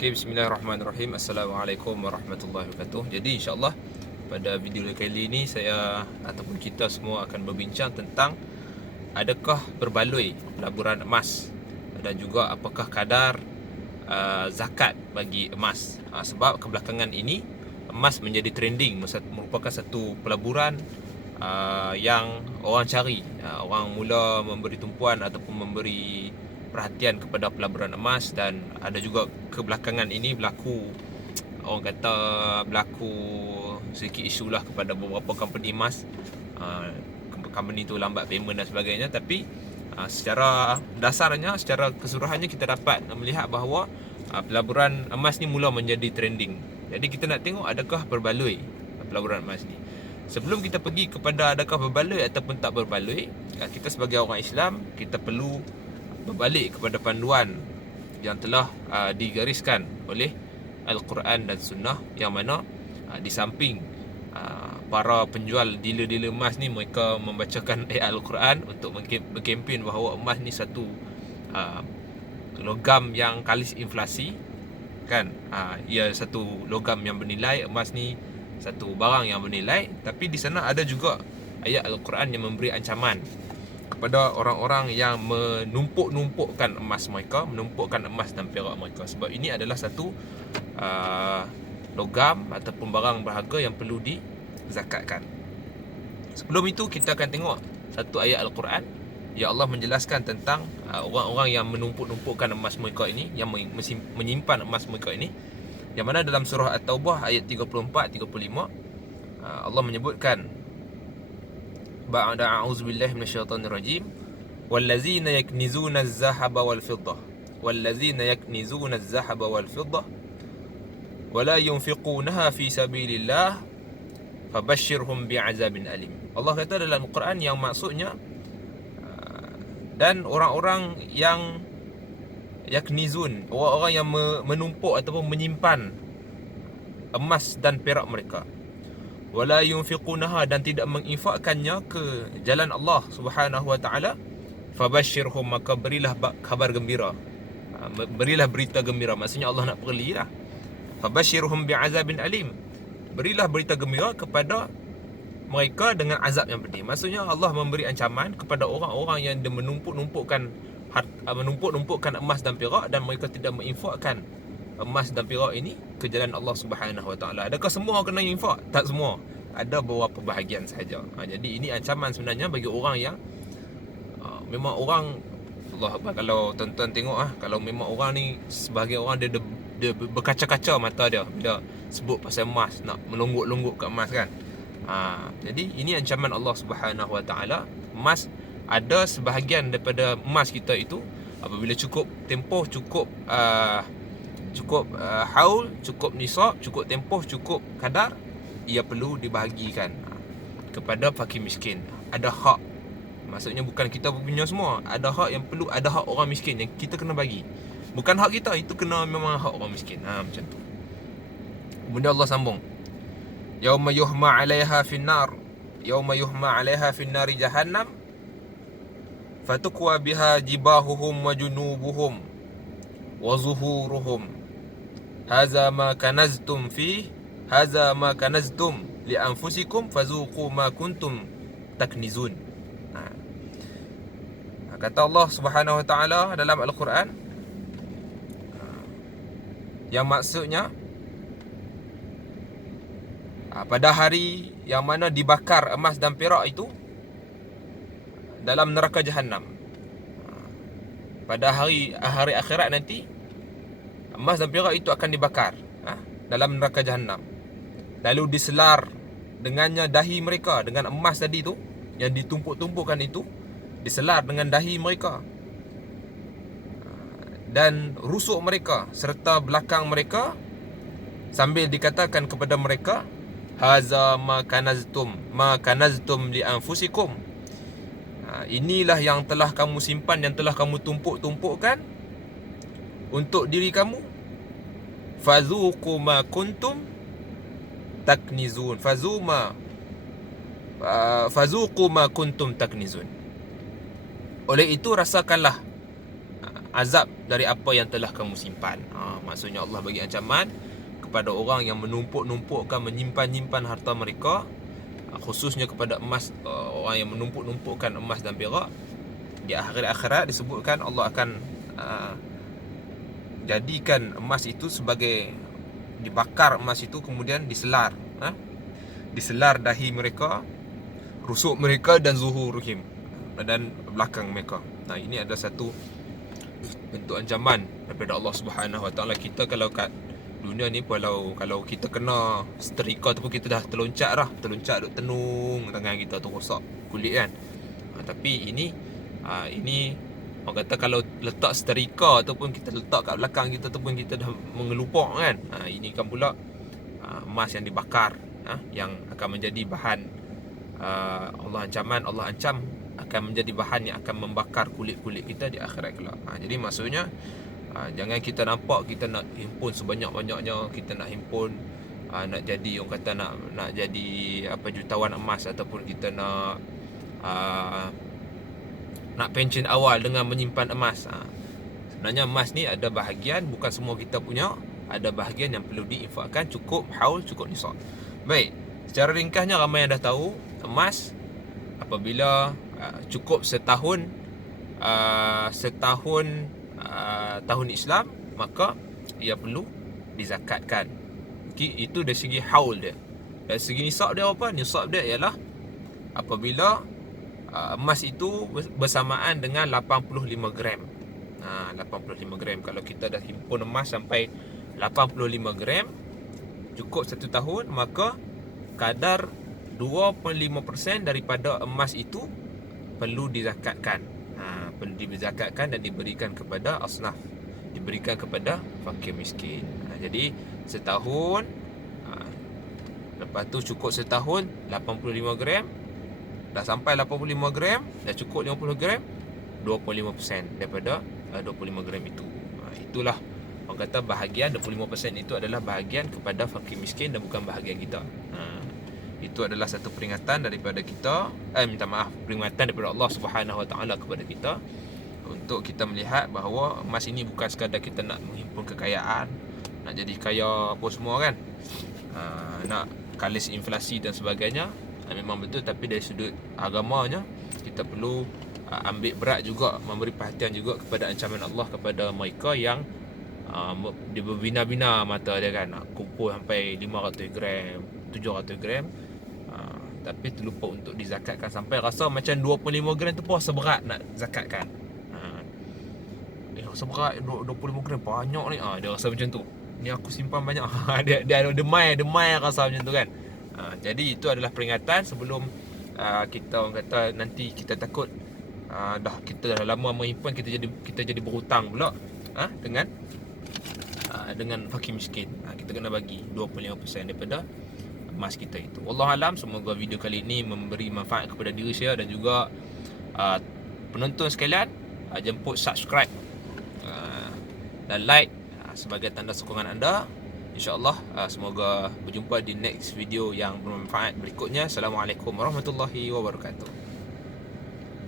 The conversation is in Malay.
Okay, bismillahirrahmanirrahim. Assalamualaikum warahmatullahi wabarakatuh. Jadi insyaAllah pada video kali ini saya ataupun kita semua akan berbincang tentang adakah berbaloi pelaburan emas dan juga apakah kadar zakat bagi emas. Sebab kebelakangan ini emas menjadi trending, merupakan satu pelaburan yang orang cari. Orang mula memberi tumpuan ataupun memberi perhatian kepada pelaburan emas, dan ada juga kebelakangan ini berlaku, orang kata berlaku sedikit isu lah kepada beberapa company emas. Company tu lambat payment dan sebagainya, tapi secara dasarnya, secara keseluruhannya kita dapat melihat bahawa pelaburan emas ni mula menjadi trending. Jadi kita nak tengok adakah berbaloi pelaburan emas ni. Sebelum kita pergi kepada adakah berbaloi ataupun tak berbaloi, kita sebagai orang Islam, kita perlu berbalik kepada panduan yang telah digariskan oleh Al-Quran dan Sunnah, yang mana di samping para penjual dealer-dealer emas ni, mereka membacakan ayat Al-Quran untuk berkempen bahawa emas ni satu logam yang kalis inflasi, kan? Ia satu logam yang bernilai, emas ni satu barang yang bernilai. Tapi di sana ada juga ayat Al-Quran yang memberi ancaman kepada orang-orang yang menumpuk-numpukkan emas mereka, menumpukkan emas dan perak mereka. Sebab ini adalah satu logam ataupun barang berharga yang perlu dizakatkan. Sebelum itu kita akan tengok satu ayat Al-Quran yang Allah menjelaskan tentang orang-orang yang menumpuk-numpukkan emas mereka ini, yang menyimpan emas mereka ini, yang mana dalam surah At-Taubah ayat 34-35 Allah menyebutkan, ba'da a'udzubillahi minasyaitonir rajim, wallazina yaknizuna az-zahaba wal fiddah wallazina yaknizuna az-zahaba wal fiddah wala yunfiqunaha fi sabilillah fabashshirhum bi'azabin alim. Allah kata dalam Al-Quran, yang maksudnya dan orang-orang yang yaknizun, orang-orang yang menumpuk ataupun menyimpan emas dan perak mereka, wala yunfiqunaha, dan tidak menginfakkannya ke jalan Allah Subhanahu wa taala, fabashshirhum, maka berilah kabar gembira, berilah berita gembira. Maksudnya Allah nak perlilah, fabashshirhum bi'azabin alim, berilah berita gembira kepada mereka dengan azab yang pedih. Maksudnya Allah memberi ancaman kepada orang-orang yang menumpuk-numpukkan emas dan perak, dan mereka tidak menginfakkan emas dan perak ini ke jalan Allah Subhanahu wa taala. Adakah semua kena infak? Tak semua. Ada beberapa bahagian sahaja. Jadi ini ancaman sebenarnya bagi orang yang memang orang, Allah Akbar, kalau tuan-tuan tengok kalau memang orang ni, sebahagian orang dia berkaca-kaca mata dia bila sebut pasal emas, nak melonggok-longgok kat emas, kan. Jadi ini ancaman Allah Subhanahu wa taala. Emas, ada sebahagian daripada emas kita itu, apabila cukup tempoh, cukup haul, cukup nisab, cukup tempoh, cukup kadar, ia perlu dibahagikan kepada fakir miskin. Ada hak, maksudnya bukan kita punya semua. Ada hak yang perlu, ada hak orang miskin yang kita kena bagi. Bukan hak kita, itu kena memang hak orang miskin. Macam tu. Kemudian Allah sambung, yauma yuhma 'alaiha finnar, yauma yuhma 'alaiha finnari jahannam fatukwa biha jibahuhum wa junubuhum wa zuhuruhum hadza ma kanaztum li anfusikum fazuqu ma kuntum taknizun. Kata Allah Subhanahu wa taala dalam Al-Quran, yang maksudnya pada hari yang mana dibakar emas dan perak itu dalam neraka Jahannam. Pada hari akhirat nanti, emas dan perak itu akan dibakar dalam neraka Jahannam. Lalu diselar dengannya dahi mereka, dengan emas tadi tu yang ditumpuk-tumpukkan itu, diselar dengan dahi mereka, dan rusuk mereka serta belakang mereka, sambil dikatakan kepada mereka, haza ma kanaztum li anfusikum, inilah yang telah kamu simpan, yang telah kamu tumpuk-tumpukkan untuk diri kamu. Fazuqu ma kuntum taknizun, fazuqu ma kuntum taknizun. Oleh itu rasakanlah azab dari apa yang telah kamu simpan. Maksudnya Allah bagi ancaman kepada orang yang menumpuk-numpukkan, menyimpan-nyimpan harta mereka, khususnya kepada emas. Orang yang menumpuk-numpukkan emas dan perak, di akhirat disebutkan Allah akan jadikan emas itu sebagai, dibakar emas itu, kemudian diselar, diselar dahi mereka, rusuk mereka dan zuhuruhim, dan belakang mereka. Ini adalah satu bentuk ancaman daripada Allah Subhanahu Wa Taala. Kita kalau kat dunia ni, kalau kita kena setrika ataupun kita dah terloncat duk tenung tangan kita tu, rosak kulit kan. Tapi ini orang kata kalau letak setrika ataupun kita letak kat belakang kita ataupun kita dah mengelupak kan, ini kan pula emas yang dibakar, yang akan menjadi bahan, Allah ancam akan menjadi bahan yang akan membakar kulit-kulit kita di akhirat kelak. Jadi maksudnya jangan kita nampak kita nak himpun sebanyak-banyaknya, kita nak himpun, nak jadi orang kata nak jadi jutawan emas, ataupun kita nak pencen awal dengan menyimpan emas. Sebenarnya emas ni ada bahagian, bukan semua kita punya, ada bahagian yang perlu diinfakkan cukup haul, cukup nisab. Baik, secara ringkasnya ramai yang dah tahu emas apabila cukup setahun tahun Islam, maka ia perlu dizakatkan. Itu dari segi haul dia. Dari segi nisab dia apa? Nisab dia ialah apabila emas itu bersamaan dengan 85 gram. 85 gram. Kalau kita dah himpun emas sampai 85 gram cukup 1 tahun, maka kadar 2.5% daripada emas itu perlu dizakatkan. Perlu dizakatkan dan diberikan kepada asnaf, diberikan kepada fakir miskin. Jadi setahun, lepas tu cukup setahun 85 gram, dah sampai 85 gram, dah cukup 50 gram, 25% daripada 25 gram itu. Itulah orang kata bahagian 25% itu adalah bahagian kepada fakir miskin dan bukan bahagian kita. Itu adalah satu peringatan daripada kita, peringatan daripada Allah Subhanahu Wa Taala kepada kita, untuk kita melihat bahawa emas ini bukan sekadar kita nak menghimpun kekayaan, nak jadi kaya apa semua kan, nak kalis inflasi dan sebagainya, memang betul. Tapi dari sudut agamanya, kita perlu ambil berat juga, memberi perhatian juga kepada ancaman Allah kepada mereka yang dia berbina-bina mata dia kan, nak kumpul sampai 500 gram, 700 gram, tapi terlupa untuk dizakatkan. Sampai rasa macam 25 gram tu pun rasa berat nak zakatkan. Rasa berat 25 gram banyak ni. Dia rasa macam tu. Ni aku simpan banyak. Dia ada demai rasa macam tu kan. Jadi itu adalah peringatan sebelum kita orang kata nanti kita takut kita dah lama menghimpun, kita jadi berhutang pula dengan fakir miskin. Kita kena bagi 25% daripada emas kita itu. Wallahualam, semoga video kali ini memberi manfaat kepada diri saya dan juga penonton sekalian. Jemput subscribe dan like sebagai tanda sokongan anda. InsyaAllah semoga berjumpa di next video yang bermanfaat berikutnya. Assalamualaikum warahmatullahi wabarakatuh.